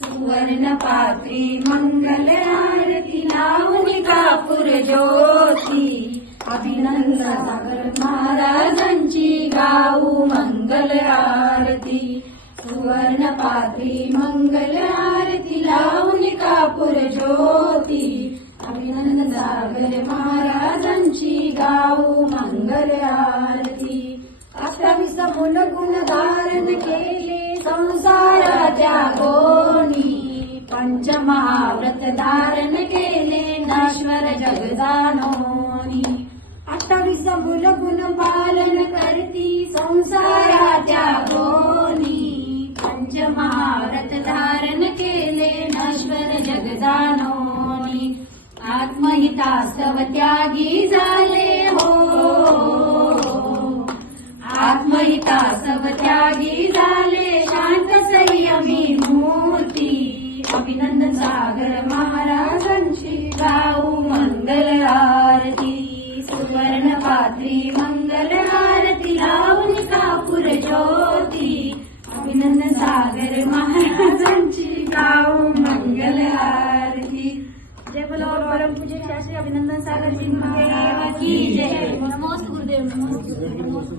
सुवर्ण पात्री मंगल आरती लावून कापूर ज्योती अभिनंदन सागर महाराजांची गाऊ मंगल आरती सुवर्ण पात्री मंगल आरती लावून कापूर ज्योती अभिनंदन सागर महाराजांची गाऊ मंगल आरती 28 गुण धारण केले संसाराच्या गोनी पंचमहाव्रत धारण केले नश्वर जग जाणोनी 28 गुण पालन करती संसाराच्या गोनी पंचमहाव्रत धारण केले नश्वर जग जाणोनी आत्महितास्तव त्यागी झाले हो आत्महितास्तव त्यागी झाले शांत संयमी मूर्ती अभिनंदन सागर महाराजांची गाऊ मंगल आरती सुवर्ण पात्री मंगल आरती लावून कापूर ज्योती अभिनंदन सागर महाराजांची गाऊ मंगल आरती जय बोलो परम पूज्य शास्त्री अभिनंदन सागर जी महाराज की जय नमोस्तु गुरुदेव नमोस्तु